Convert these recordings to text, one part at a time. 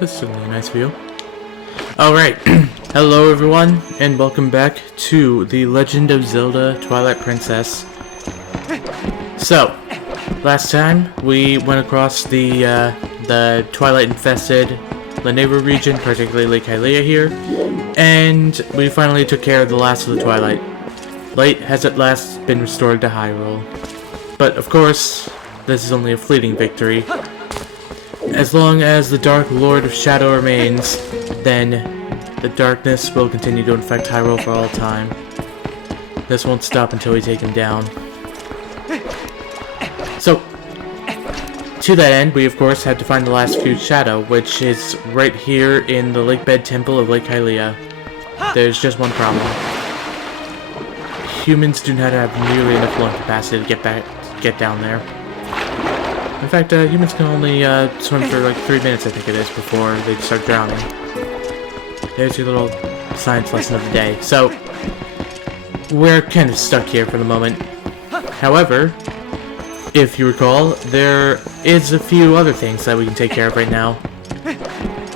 That's certainly a nice view. Alright, hello everyone, and welcome back to The Legend of Zelda Twilight Princess. So, last time we went across the Twilight-infested Laneva region, particularly Lake Ilia here, and we finally took care of the last of the Twilight. Light has at last been restored to Hyrule. But, of course, this is only a fleeting victory. As long as the Dark Lord of Shadow remains, then the darkness will continue to infect Hyrule for all time. This won't stop until we take him down. So, to that end, we of course had to find the last few Shadow, which is right here in the Lakebed Temple of Lake Ilia. There's just one problem. Humans do not have nearly enough lung capacity to get down there. In fact, humans can only swim for like 3 minutes, I think it is, before they start drowning. There's your little science lesson of the day. So, we're kind of stuck here for the moment. However, if you recall, there is a few other things that we can take care of right now.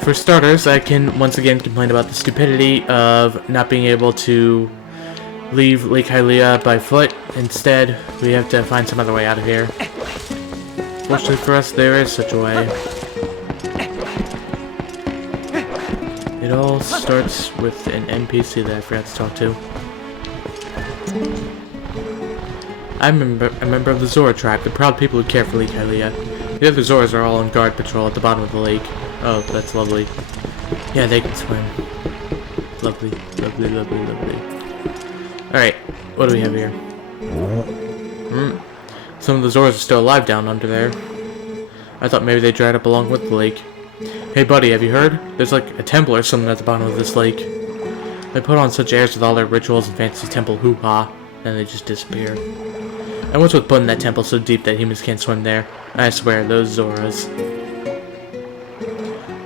For starters, I can once again complain about the stupidity of not being able to leave Lake Ilia by foot. Instead, we have to find some other way out of here. Fortunately for us, there is such a way. It all starts with an NPC that I forgot to talk to. I'm a member of the Zora tribe, the proud people who care for Lake Ilia. The other Zoras are all on guard patrol at the bottom of the lake. Oh, that's lovely. Yeah, they can swim. Lovely, lovely, lovely, lovely. Alright, what do we have here? Some of the Zoras are still alive down under there. I thought maybe they dried up along with the lake. Hey buddy, have you heard? There's like a temple or something at the bottom of this lake. They put on such airs with all their rituals and fancy temple hoo-ha, then they just disappear. And what's with putting that temple so deep that humans can't swim there? I swear, those Zoras.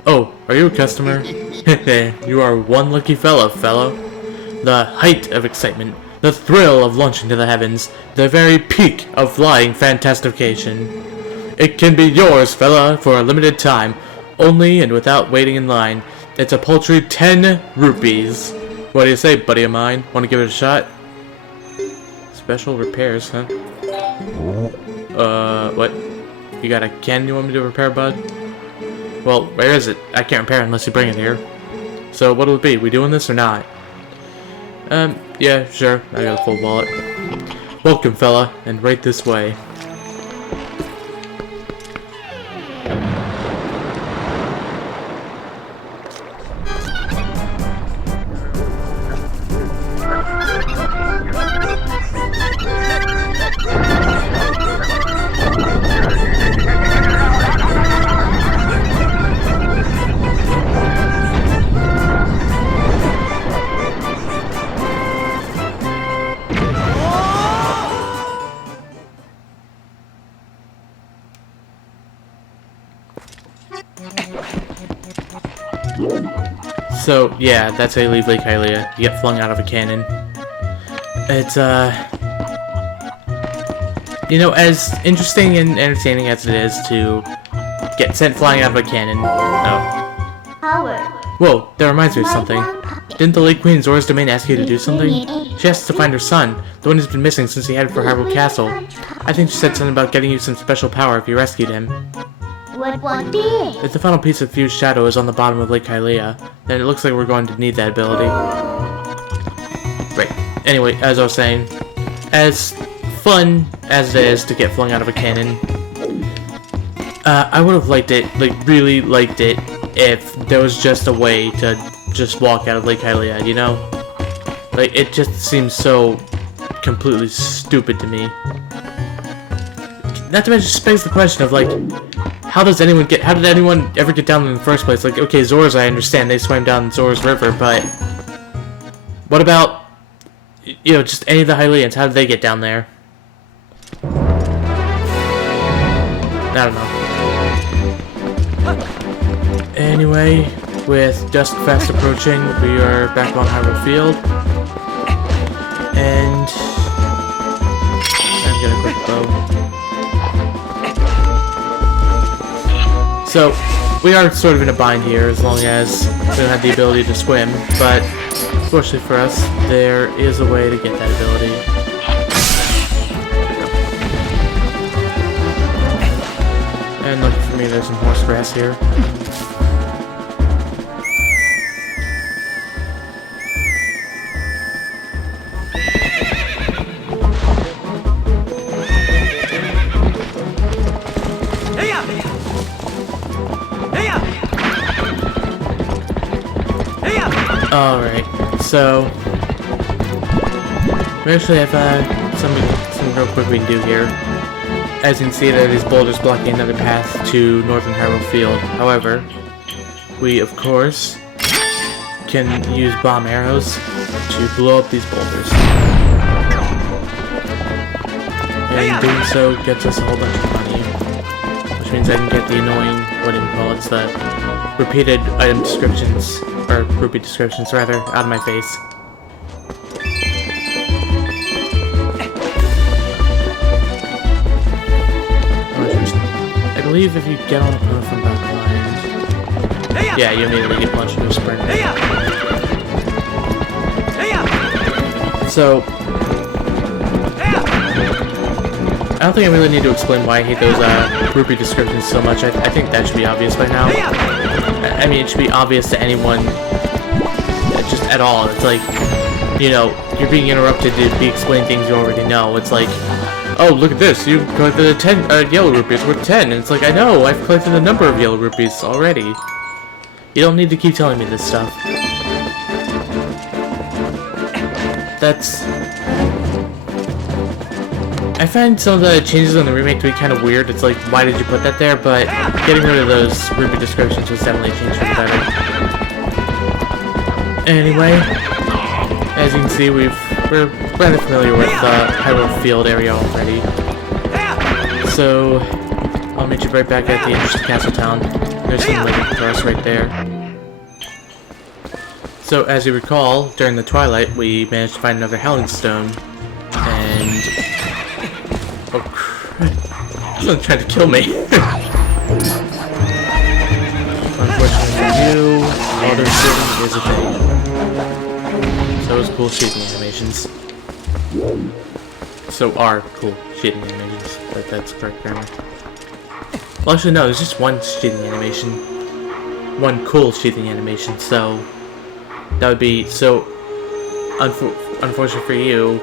Oh, are you a customer? You are one lucky fellow. The height of excitement. The thrill of launching to the heavens, the very peak of flying fantastification. It can be yours, fella, for a limited time, only and without waiting in line. It's a paltry 10 rupees. What do you say, buddy of mine? Want to give it a shot? Special repairs, huh? What? You got a cannon you want me to repair, bud? Well, where is it? I can't repair it unless you bring it here. So, what'll it be? We doing this or not? Yeah, sure. I got a full wallet. Welcome, fella, and right this way. So, yeah, that's how you leave Lake Ilia. You get flung out of a cannon. It's, you know, as interesting and entertaining as it is to get sent flying out of a cannon. Oh. Howard. Whoa, that reminds me of something. Didn't the Lake Queen Zora's Domain ask you to do something? She asked us to find her son, the one who's been missing since he headed for Hyrule Castle. I think she said something about getting you some special power if you rescued him. What would be? If the final piece of fused shadow is on the bottom of Lake Ilia, then it looks like we're going to need that ability. Right. Anyway, as I was saying, as fun as it is to get flung out of a cannon, I would have liked it, like really liked it, if there was just a way to just walk out of Lake Ilia, you know? Like, it just seems so completely stupid to me. Not to mention, just begs the question of, like, how did anyone ever get down in the first place? Like, okay, Zoras, I understand, they swam down Zora's River, but what about, you know, just any of the Hylians? How did they get down there? I don't know. Anyway, with dusk fast approaching, we are back on Hyrule Field, and I'm gonna quick bow. So, we are sort of in a bind here as long as we don't have the ability to swim, but fortunately for us, there is a way to get that ability. And lucky for me, there's some horse grass here. Alright, so we actually have something real quick we can do here. As you can see, there are these boulders blocking another path to Northern Hyrule Field. However, we of course can use bomb arrows to blow up these boulders. And doing so gets us a whole bunch of money, which means I can get the annoying, what do you call it, the repeated item descriptions, or rupee descriptions rather, out of my face. I believe if you get on the pole from behind, yeah, you immediately get punched into a sprint. So, I don't think I really need to explain why I hate those rupee descriptions so much. I think that should be obvious by now. I mean, it should be obvious to anyone, just at all. It's like, you know, you're being interrupted to be explaining things you already know. It's like, oh, look at this, you collected 10 yellow rupees worth 10. And it's like, I know, I've collected a number of yellow rupees already. You don't need to keep telling me this stuff. That's... I find some of the changes on the remake to be kind of weird. It's like, why did you put that there? But getting rid of those rupee descriptions was definitely a change for the better. Anyway, as you can see, we're rather familiar with Hyrule Field area already. So, I'll meet you right back at the entrance to Castle Town. There's some waiting for us right there. So, as you recall, during the Twilight, we managed to find another Howling Stone. And... oh crap. Someone's trying to kill me. Unfortunately for you, auto shooting is a thing. So is cool shooting animations. So are cool shooting animations. That's correct grammar. Well, actually no, there's just one shooting animation. One cool shooting animation, so... that would be, so... unfortunate for you,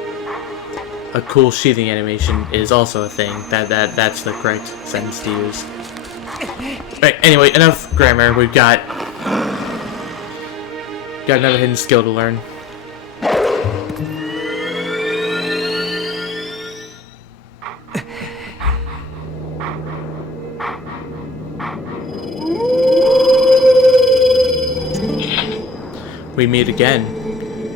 a cool sheathing animation is also a thing. That's the correct sentence to use. Right, anyway, enough grammar. We've got another hidden skill to learn. We meet again.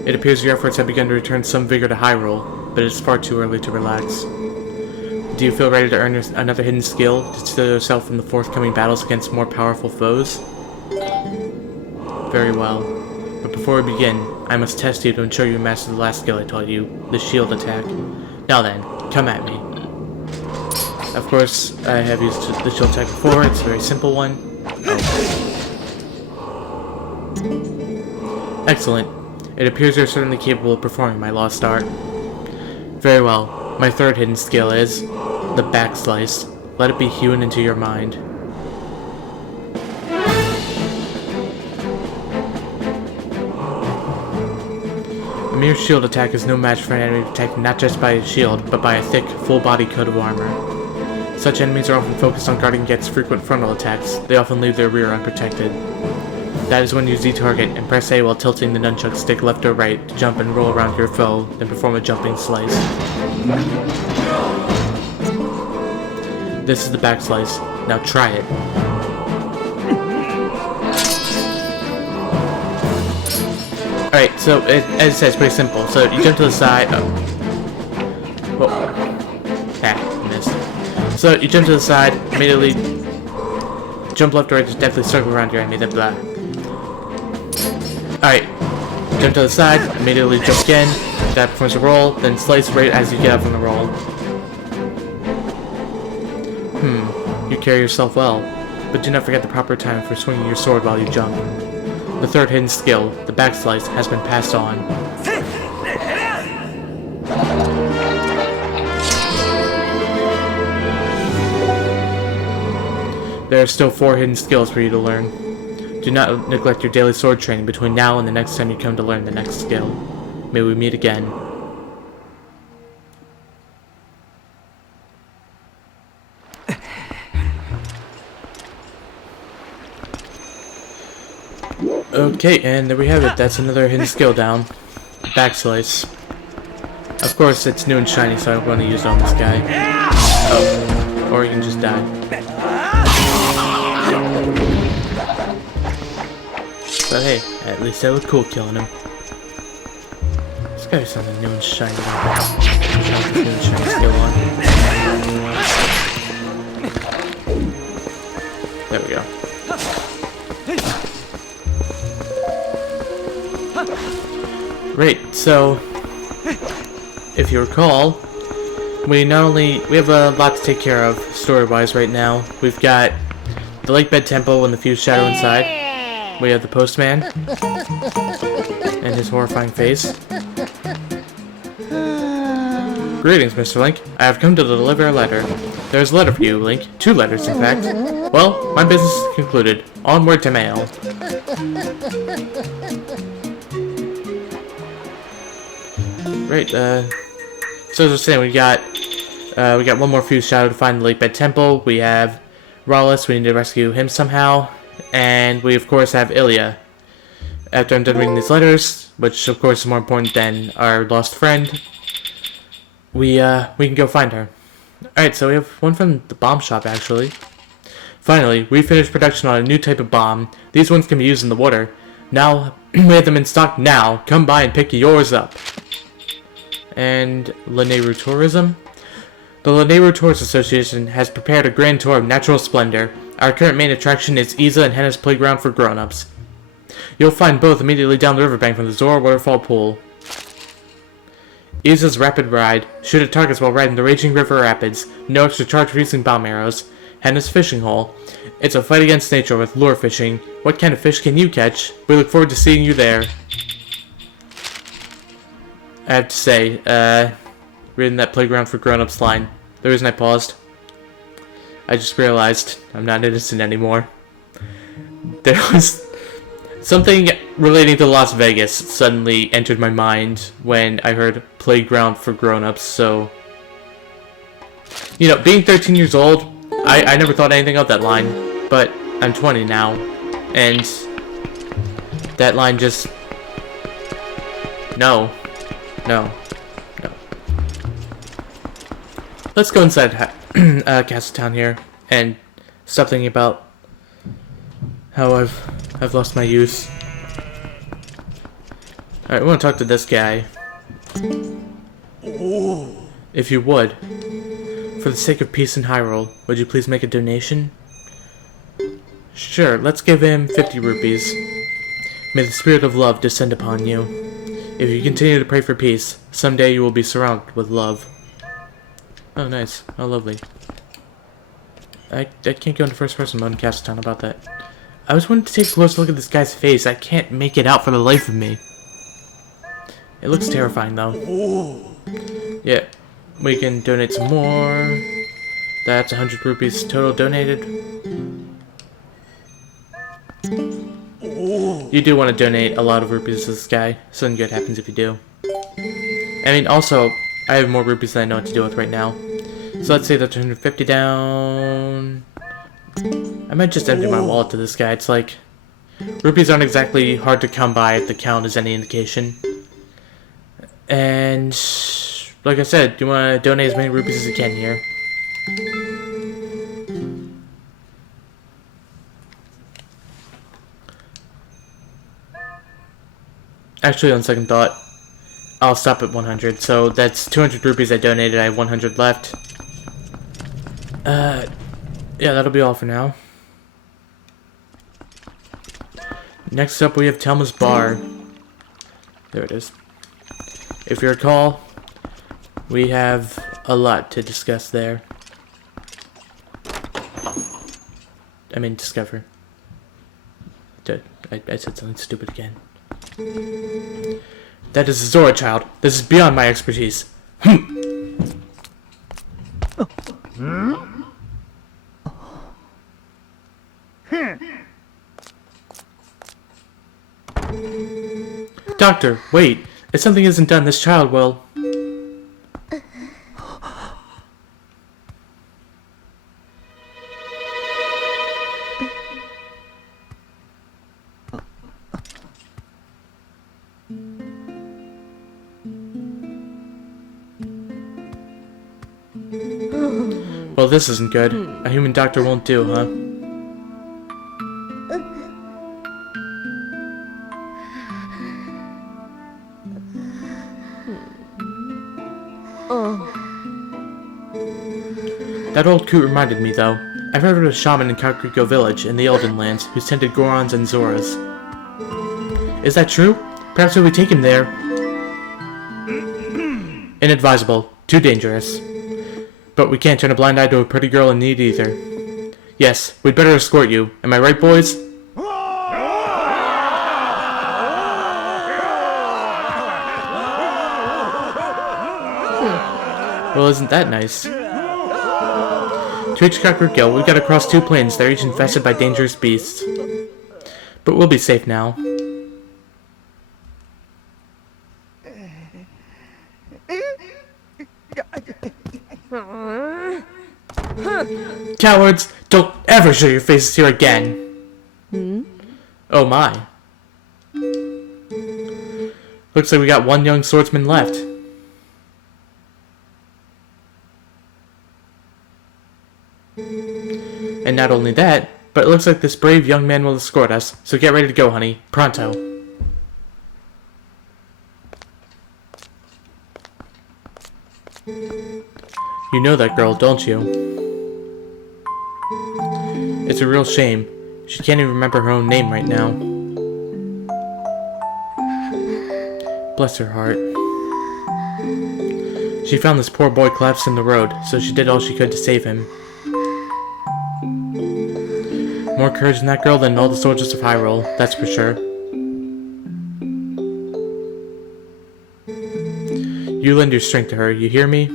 It appears your efforts have begun to return some vigor to Hyrule, but it's far too early to relax. Do you feel ready to earn another hidden skill to steel yourself in the forthcoming battles against more powerful foes? Very well. But before we begin, I must test you to ensure you master the last skill I taught you, the shield attack. Now then, come at me. Of course, I have used the shield attack before. It's a very simple one. Oh. Excellent. It appears you're certainly capable of performing my lost art. Very well. My third hidden skill is the back slice. Let it be hewn into your mind. A mere shield attack is no match for an enemy protected not just by a shield, but by a thick, full-body coat of armor. Such enemies are often focused on guarding against frequent frontal attacks. They often leave their rear unprotected. That is when you Z-target and press A while tilting the nunchuck stick left or right to jump and roll around your foe, then perform a jumping slice. This is the back slice. Now try it. Alright, so as I said, it's pretty simple. So you jump to the side. Oh. Whoa. Ah, missed. So you jump to the side, immediately jump left or right, just definitely circle around your enemy, then blah. Alright, jump to the side, immediately jump again, that performs a roll, then slice right as you get up from the roll. You carry yourself well. but do not forget the proper time for swinging your sword while you jump. The third hidden skill, the backslice, has been passed on. There are still 4 hidden skills for you to learn. Do not neglect your daily sword training between now and the next time you come to learn the next skill. May we meet again. Okay, and there we have it. That's another hidden skill down. Backslice. Of course, it's new and shiny, so I don't want to use it on this guy. Oh, or you can just die. But hey, at least I look cool killing him. This guy's something new and shiny. New and shiny skill on. There we go. Great, so if you recall, we have a lot to take care of story-wise right now. We've got the Lake Bed Temple and the Fused Shadow inside. We have the postman and his horrifying face. Greetings, Mr. Link. I have come to deliver a letter. There's a letter for you, Link. 2 letters, in fact. Well, my business is concluded. Onward to mail. Great, so as I was saying, we got one more Fused Shadow to find the Lake Bed Temple. We have Rawless, we need to rescue him somehow. And we, of course, have Ilia. After I'm done reading these letters, which, of course, is more important than our lost friend, we can go find her. Alright, so we have one from the bomb shop, actually. Finally, we finished production on a new type of bomb. These ones can be used in the water. Now, we have them in stock now. Come by and pick yours up. And Lanayru Tourism. The Lanayru Tourist Association has prepared a grand tour of natural splendor. Our current main attraction is Iza and Henna's playground for grown-ups. You'll find both immediately down the riverbank from the Zora Waterfall Pool. Iza's rapid ride. Shoot at targets while riding the raging river rapids. No extra charge for using bomb arrows. Henna's fishing hole. It's a fight against nature with lure fishing. What kind of fish can you catch? We look forward to seeing you there. I have to say, reading that playground for grown-ups line, the reason I paused, I just realized I'm not innocent anymore. There was something relating to Las Vegas suddenly entered my mind when I heard playground for grown-ups, so... You know, being 13 years old, I never thought anything of that line, but I'm 20 now, and that line just... No. Let's go inside Castletown here and stop thinking about how I've lost my youth. Alright, we want to talk to this guy. If you would, for the sake of peace in Hyrule, would you please make a donation? Sure, let's give him 50 rupees. May the spirit of love descend upon you. If you continue to pray for peace, someday you will be surrounded with love. Oh, nice. Oh, lovely. I can't go into first person mode in Castletown about that. I was wanting to take a close look at this guy's face. I can't make it out for the life of me. It looks terrifying, though. Yeah, we can donate some more. That's 100 rupees total donated. You do want to donate a lot of rupees to this guy. Something good happens if you do. I mean, also, I have more rupees than I know what to do with right now. So let's say that's 150 down. I might just empty my wallet to this guy. It's like, rupees aren't exactly hard to come by if the count is any indication. And, like I said, you want to donate as many rupees as you can here. Actually, on second thought, I'll stop at 100. So that's 200 rupees I donated. I have 100 left. Yeah, that'll be all for now. Next up, we have Telma's Bar. There it is. If you recall, we have a lot to discuss there. discover. I said something stupid again. That is a Zora child. This is beyond my expertise. Doctor, wait. If something isn't done, this child will... Well, this isn't good. A human doctor won't do, huh? That old coot reminded me, though. I've heard of a shaman in Kakariko Village in the Elden Lands who tended Gorons and Zoras. Is that true? Perhaps if we take him there... Inadvisable. Too dangerous. But we can't turn a blind eye to a pretty girl in need either. Yes, we'd better escort you. Am I right, boys? Well, isn't that nice? To reach Kakariko, we've got to cross 2 plains. They're each infested by dangerous beasts. But we'll be safe now. Cowards! Don't ever show your faces here again! Oh my. Looks like we got 1 young swordsman left. And not only that, but it looks like this brave young man will escort us, so get ready to go, honey. Pronto. You know that girl, don't you? It's a real shame. She can't even remember her own name right now. Bless her heart. She found this poor boy collapsed in the road, so she did all she could to save him. More courage in that girl than all the soldiers of Hyrule, that's for sure. You lend your strength to her, you hear me?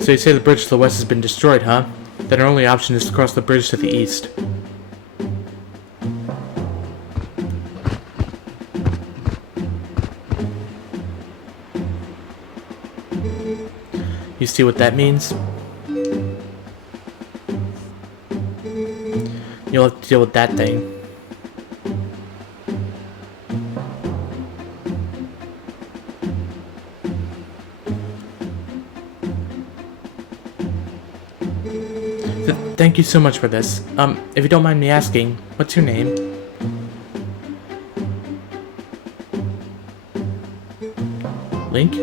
So you say the bridge to the west has been destroyed, huh? Then our only option is to cross the bridge to the east. You see what that means? You'll have to deal with that thing. Thank you so much for this. If you don't mind me asking, what's your name? Link?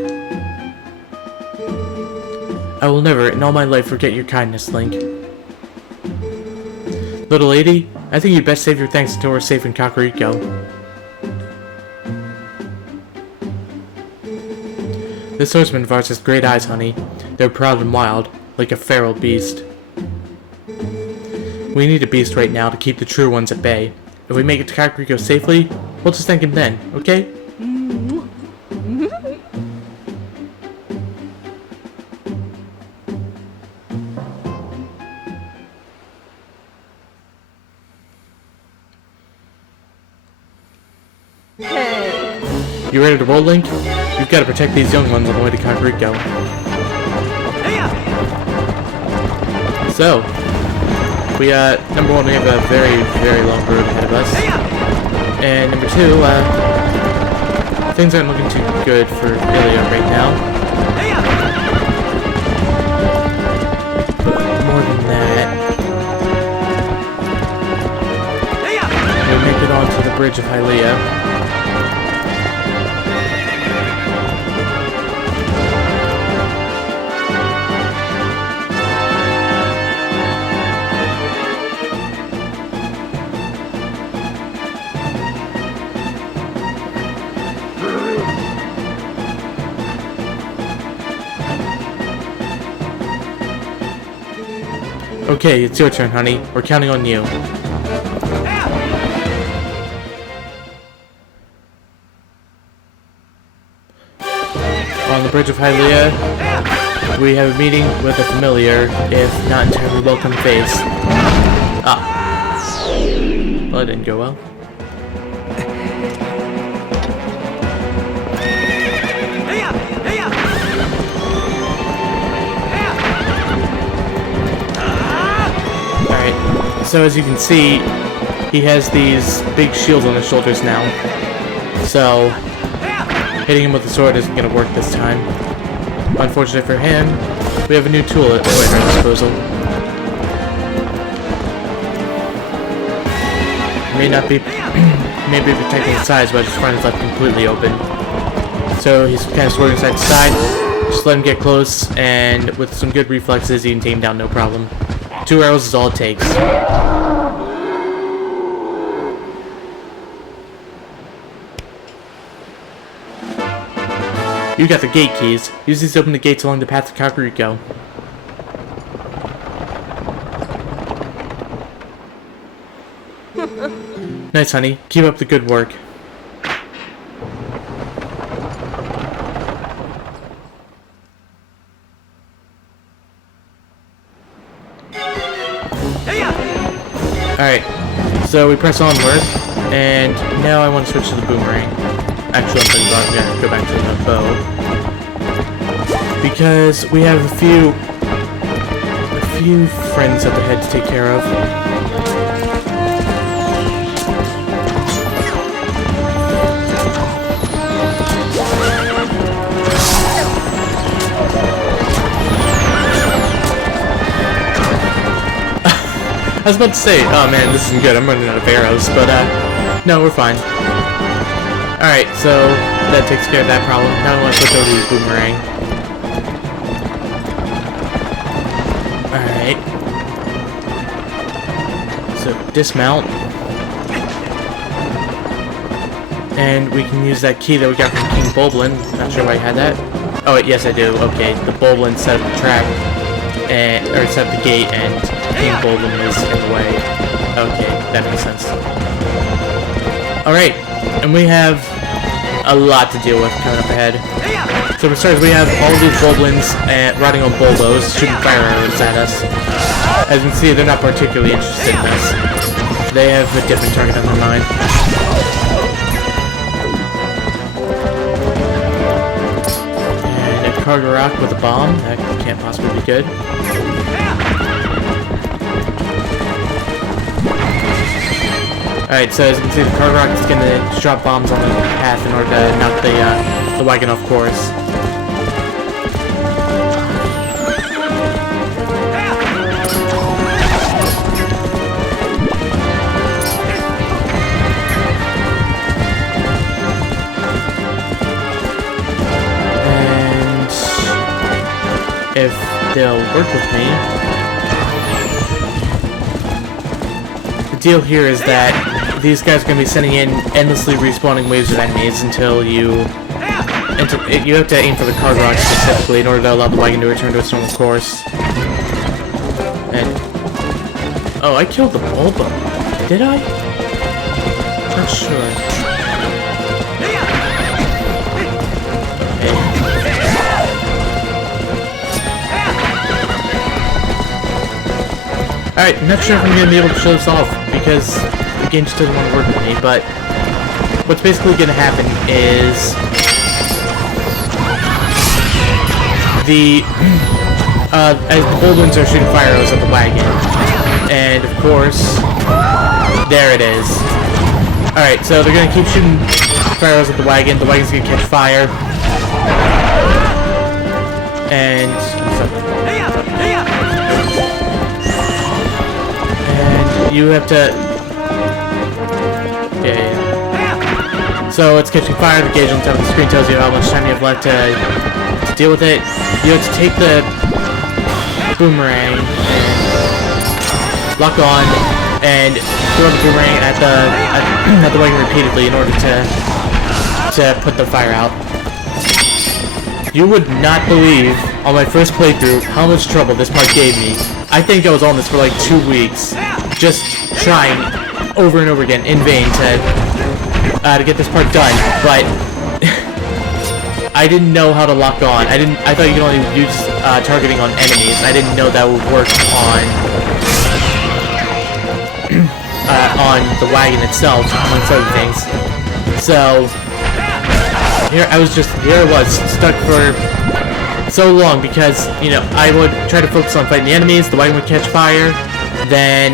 I will never in all my life forget your kindness, Link. Little lady, I think you'd best save your thanks until we're safe in Kakariko. This swordsman of ours has great eyes, honey. They're proud and wild, like a feral beast. We need a beast right now to keep the true ones at bay. If we make it to Kakariko safely, we'll just thank him then, okay? You ready to roll, Link? We've got to protect these young ones on the way to Kakariko. So, we, number 1, we have a very, very long road ahead of us. And number 2, things aren't looking too good for Ilia right now. But more than that, we'll make it onto the bridge of Ilia. Okay, it's your turn, honey. We're counting on you. On the bridge of Ilia, we have a meeting with a familiar, if not entirely welcome face. Ah. Well, that didn't go well. Alright, so as you can see, he has these big shields on his shoulders now. So, hitting him with the sword isn't going to work this time. Unfortunately for him, we have a new tool at our disposal. May be protecting his sides, but his front is left completely open. So he's kind of swerving side to side. Just let him get close, and with some good reflexes, he can take him down no problem. 2 arrows is all it takes. You got the gate keys. Use these to open the gates along the path to Kakariko. Nice, honey. Keep up the good work. Alright, so we press onward, and now I want to switch to the boomerang. Actually, I'm thinking about I'm gonna go back to the bow. Because we have a few friends up ahead to take care of. I was about to say, oh man, this isn't good, I'm running out of arrows, but no, we're fine. Alright, so that takes care of that problem. Now I want to switch over to the boomerang. Alright. So, dismount. And we can use that key that we got from King Bulblin. Not sure why I had that. Oh wait, yes I do. Okay, the Bulblin set up the track, or set up the gate, and King Bulblin is in the way. Okay, that makes sense. Alright, and we have a lot to deal with coming up ahead. So for starters, we have all of these Bulblins riding on Bulbos, shooting fire arrows at us. As you can see, they're not particularly interested in us. They have a different target on their mind. And a Kargarok with a bomb. That can't possibly be good. Alright, so as you can see, the Kargarok is going to drop bombs on the path in order to knock the wagon off course. And if they'll work with me, the deal here is that these guys are going to be sending in endlessly respawning waves of enemies until you have to aim for the Kargarok specifically in order to allow the wagon to return to its normal course. And oh, I killed the Bulbo. Did I? Not sure. Alright, not sure if I'm going to be able to show this off because the game just doesn't want to work with me, but what's basically going to happen is as the Bulblins are shooting fire arrows at the wagon, and of course, there it is. Alright, so they're going to keep shooting fire arrows at the wagon's going to catch fire, and you have to... Yeah. So it's catching fire, the gauge on top of the screen tells you how much time you have left to deal with it. You have to take the boomerang and lock on and throw the boomerang at the wagon repeatedly in order to put the fire out. You would not believe, on my first playthrough, how much trouble this part gave me. I think I was on this for like 2 weeks, just trying over and over again in vain to get this part done, but I didn't know how to lock on. I thought you could only use targeting on enemies. I didn't know that would work on the wagon itself, amongst other things. So here I was stuck for so long because, you know, I would try to focus on fighting the enemies, the wagon would catch fire, then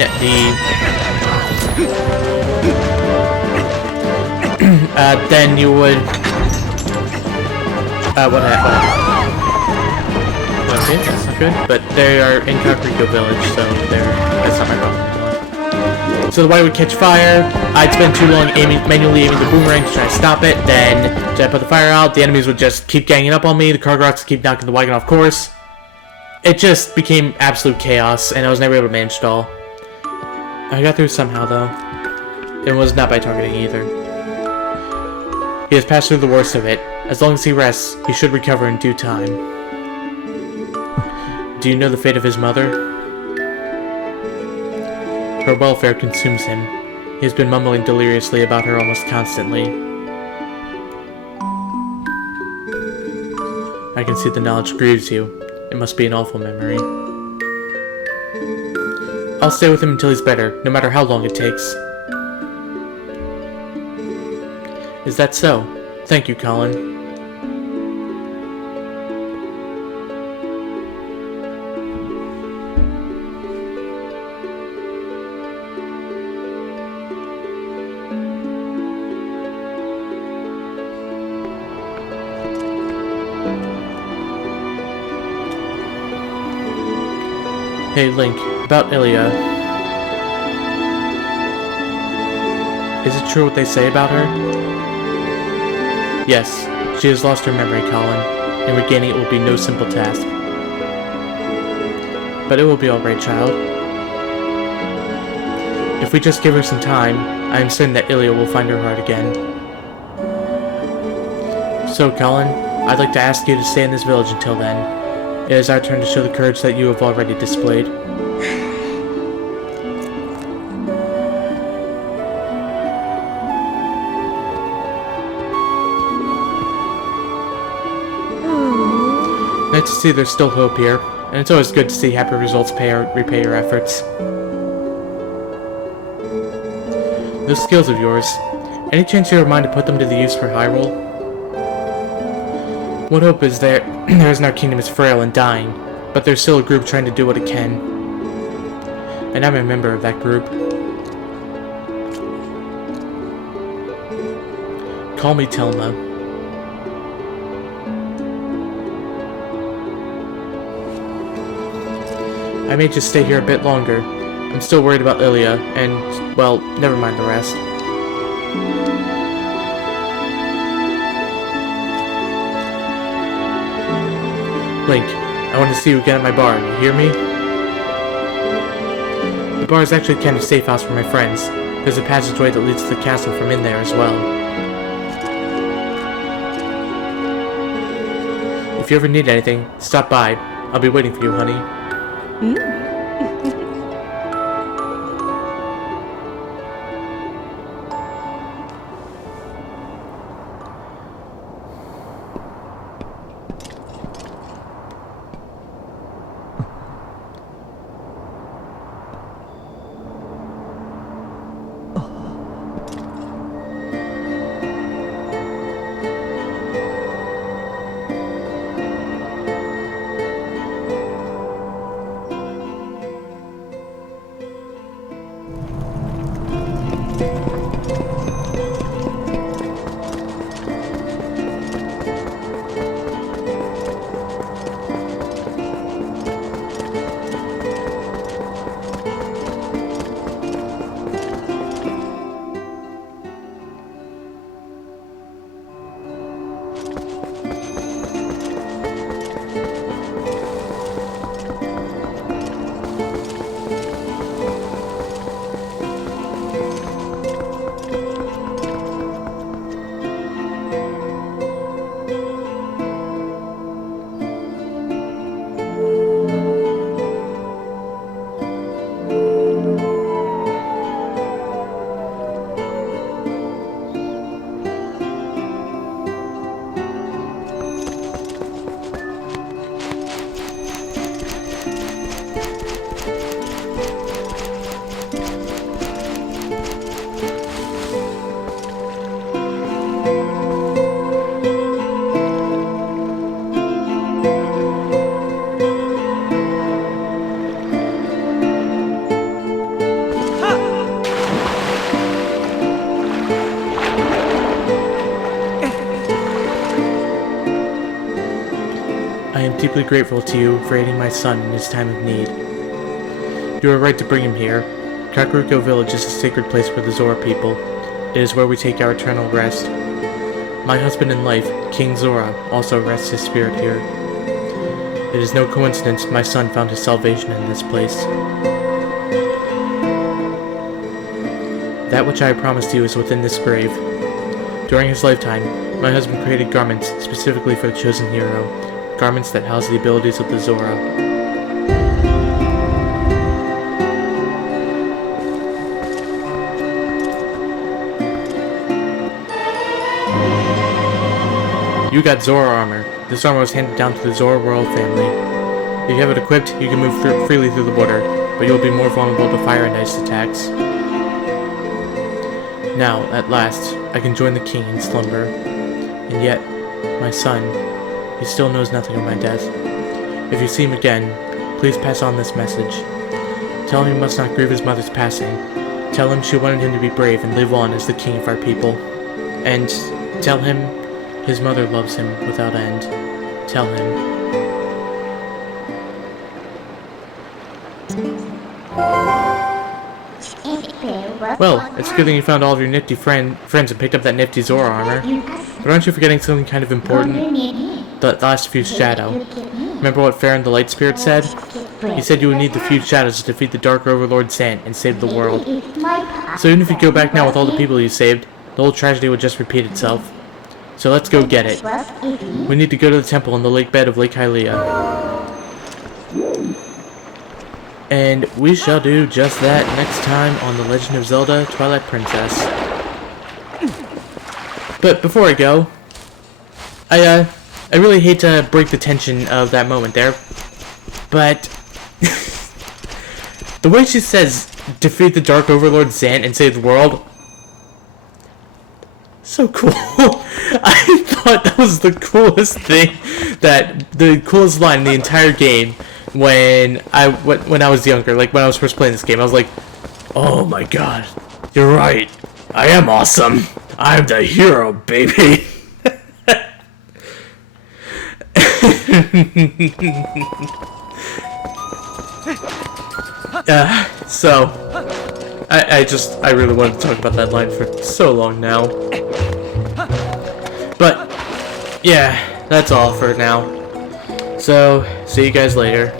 then you would what happened? Okay, that's not good. But they are in Kakariko Village, so that's not my problem anymore. So the wagon would catch fire, I'd spend too long manually aiming the boomerang to try to stop it, then to put the fire out, the enemies would just keep ganging up on me, the Kargrots would keep knocking the wagon off course. It just became absolute chaos, and I was never able to manage it all. I got through somehow, though. It was not by targeting either. He has passed through the worst of it. As long as he rests, he should recover in due time. Do you know the fate of his mother? Her welfare consumes him. He has been mumbling deliriously about her almost constantly. I can see the knowledge grieves you. It must be an awful memory. I'll stay with him until he's better, no matter how long it takes. Is that so? Thank you, Colin. Hey, Link, about Ilia. Is it true what they say about her? Yes, she has lost her memory, Colin, and regaining it will be no simple task. But it will be alright, child. If we just give her some time, I am certain that Ilia will find her heart again. So, Colin, I'd like to ask you to stay in this village until then. It is our turn to show the courage that you have already displayed. Nice to see there's still hope here, and it's always good to see happy results repay your efforts. Those skills of yours, any chance you have mind to put them to the use for Hyrule? What hope is there? There is in our kingdom is frail and dying, but there's still a group trying to do what it can. And I'm a member of that group. Call me Telma. I may just stay here a bit longer. I'm still worried about Ilia, and, well, never mind the rest. Link, I want to see you again at my bar, you hear me? The bar is actually kind of safe house for my friends. There's a passageway that leads to the castle from in there as well. If you ever need anything, stop by. I'll be waiting for you, honey. deeply grateful to you for aiding my son in his time of need. You are right to bring him here. Kakariko Village is a sacred place for the Zora people. It is where we take our eternal rest. My husband in life, King Zora, also rests his spirit here. It is no coincidence my son found his salvation in this place. That which I promised you is within this grave. During his lifetime, my husband created garments specifically for the chosen hero, garments that house the abilities of the Zora. You got Zora armor. This armor was handed down to the Zora royal family. If you have it equipped, you can move freely through the border, but you will be more vulnerable to fire and ice attacks. Now, at last, I can join the king in slumber. And yet, my son, he still knows nothing of my death. If you see him again, please pass on this message. Tell him he must not grieve his mother's passing. Tell him she wanted him to be brave and live on as the king of our people. And tell him his mother loves him without end. Tell him. Well, it's a good thing you found all of your nifty friends and picked up that nifty Zora armor. But aren't you forgetting something kind of important? The last fused shadow. Remember what Farron the Light Spirit said? He said you would need the fused shadows to defeat the Dark Overlord Zant and save the world. So even if you go back now with all the people you saved, the whole tragedy would just repeat itself. So let's go get it. We need to go to the temple on the lake bed of Lake Ilia. And we shall do just that next time on The Legend of Zelda Twilight Princess. But before I go, I really hate to break the tension of that moment there, but the way she says, defeat the Dark Overlord Zant and save the world, so cool. I thought that was the coolest thing, the coolest line in the entire game when I was younger, like when I was first playing this game. I was like, oh my god, you're right, I am awesome. I'm the hero, baby. So I really wanted to talk about that line for so long now. But yeah, that's all for now. So see you guys later.